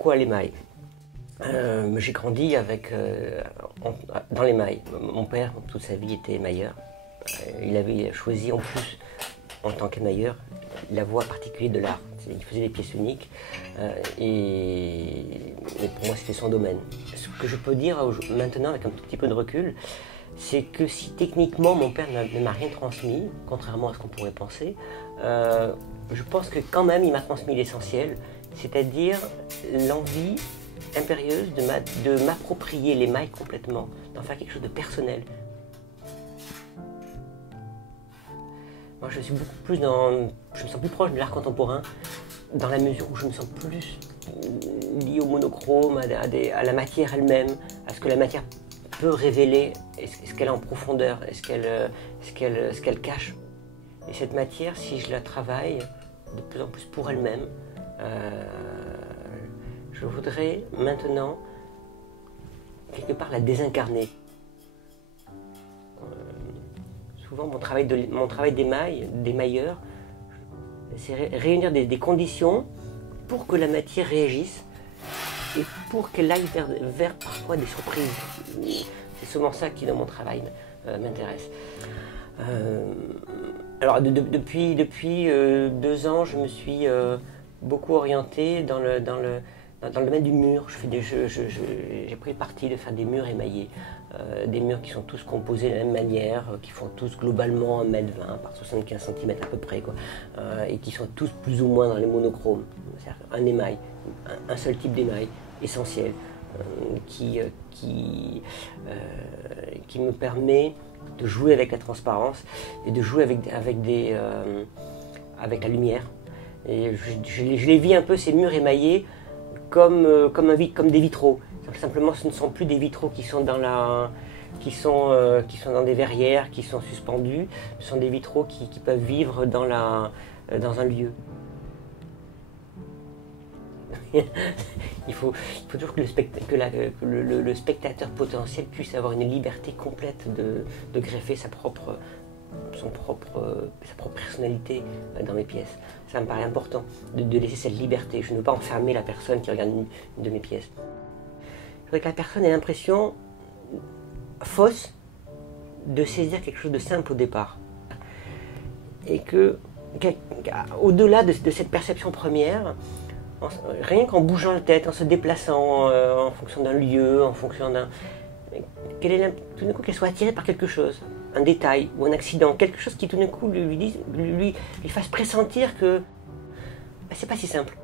Pourquoi l'émail? J'ai grandi dans l'émail. Mon père, toute sa vie, était émailleur. Il avait choisi en plus, en tant qu'émailleur, la voie particulière de l'art. Il faisait des pièces uniques et pour moi c'était son domaine. Ce que je peux dire maintenant avec un tout petit peu de recul, c'est que si techniquement mon père ne m'a rien transmis, contrairement à ce qu'on pourrait penser, je pense que quand même il m'a transmis l'essentiel, c'est-à-dire l'envie impérieuse de m'approprier l'émail complètement, d'en faire quelque chose de personnel. Moi, je suis beaucoup plus je me sens plus proche de l'art contemporain dans la mesure où je me sens plus lié au monochrome, à la matière elle-même, à ce que la matière peut révéler, ce qu'elle a en profondeur, ce qu'elle cache. Et cette matière, si je la travaille de plus en plus pour elle-même, je voudrais maintenant quelque part la désincarner. Souvent, mon travail d'émailleur, c'est réunir des conditions pour que la matière réagisse et pour qu'elle aille vers parfois des surprises. C'est souvent ça qui, dans mon travail, m'intéresse. Alors, depuis 2 ans, je me suis beaucoup orienté dans le domaine du mur. J'ai pris le parti de faire des murs émaillés. Des murs qui sont tous composés de la même manière, qui font tous globalement 1,20 m par 75 cm à peu près, quoi, et qui sont tous plus ou moins dans les monochromes. C'est-à-dire un émail, un seul type d'émail essentiel, qui me permet de jouer avec la transparence et de jouer avec la lumière. Et je les vis un peu, ces murs émaillés, comme des vitraux. Simplement, ce ne sont plus des vitraux qui sont dans des verrières, qui sont suspendus. Ce sont des vitraux qui peuvent vivre dans un lieu. Il faut toujours que le spectateur potentiel puisse avoir une liberté complète de greffer sa propre personnalité dans mes pièces. Ça me paraît important de laisser cette liberté. Je ne veux pas enfermer la personne qui regarde une de mes pièces. Je voudrais que la personne ait l'impression fausse de saisir quelque chose de simple au départ. Et au-delà de cette perception première, rien qu'en bougeant la tête, en se déplaçant en fonction d'un lieu, en fonction tout d'un coup qu'elle soit attirée par quelque chose, un détail ou un accident, quelque chose qui tout d'un coup lui fasse pressentir que c'est pas si simple.